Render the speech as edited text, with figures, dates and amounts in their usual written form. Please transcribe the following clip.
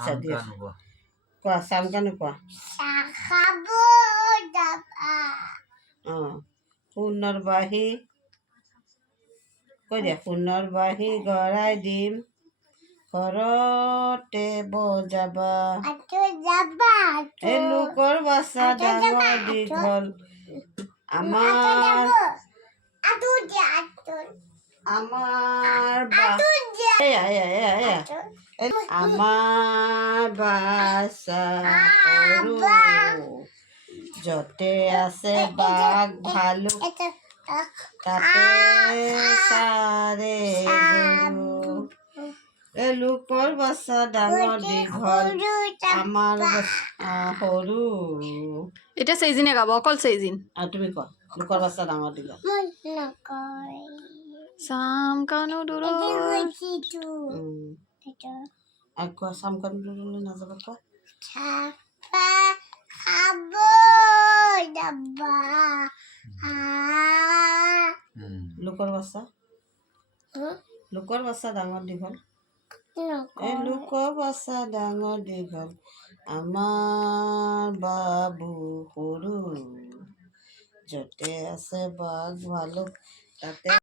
আচ্ছা দিয়া কোৱা চাম কাণু কোৱা সোণৰ বাঁহী কৈ দিয়া সোণৰ বাঁহী গৰাই দিম ঘৰতে বজাবা এই লোকৰ বাচ্চা ডাঙৰ দীঘল আমাৰ বাচ্চা সৰু য'তে আছে বাঘ ভালুক তাতে চাৰে গৰু এই লোকৰ বাচ্চা ডাঙৰ দীঘল আমাৰ সৰু এটা চেইজিনে গাব অকল চেইজিন আৰু তুমি কোৱা লোকৰ বাচ্চা ডাঙৰ দীঘল চাম কানু দূৰ আৰু কোৱা চাম কাণু দূৰলৈ নাযাবা কোৱা লোকৰ বাচ্চা ডাঙৰ দীঘল এই লোকৰ বাচ্চা ডাঙৰ দীঘল আমাৰ বাবু সৰু য'তে আছে বাঘ ভালুক তাতে